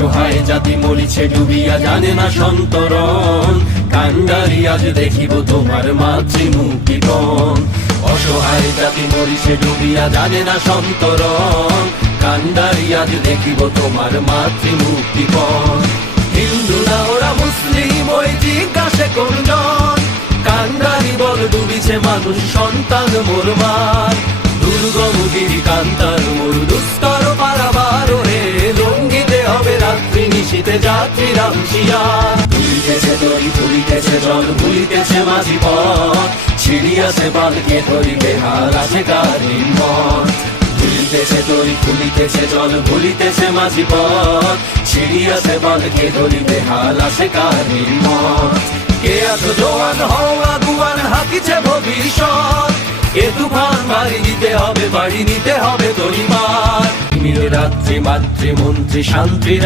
অসহায় জাতি মরিছে ডুবিয়া, জানে না সন্তরণ। কান্ডারি আজ দেখিব তোমার মাতৃমুক্তিপণ। অসহায় জাতি মরিছে ডুবিয়া, জানে না সন্তরণ। কান্ডারি আজ দেখিব তোমার মাতৃমুক্তিপণ। হিন্দু না ওরা মুসলিম, ওই জিজ্ঞাসে কোনজন? কান্ডারি বল ডুবিছে মানুষ সন্তান মোরমার। দুর্গম গিরি কান্তার মোর দুস্তর পারাবার রে, লঙ্ঘিতে হবে রাত্রি নিশীতে যাত্রীরা হুঁশিয়ার। তুলিতেছে তরি তুলিতেছে জল, ভুলিতেছে মাঝি পথ। ছিড়িয়াছে পালকে ধরিবে হাল আছে কারির মত। তুলিতেছে তরি তুলিতেছে জল, ভুলিতেছে মাঝি পথ। ছিড়িয়াছে পালকে ধরিবে হাল আছে কারির মত। কে আছো জোয়ান হও আগুয়ান, হাকিছে ভবিষ্যৎ। এ তুফান বাড়ি দিতে হবে, বাড়ি নিতে হবে তরিমার। রাত্রি মাতৃমন্ত্রী শান্তির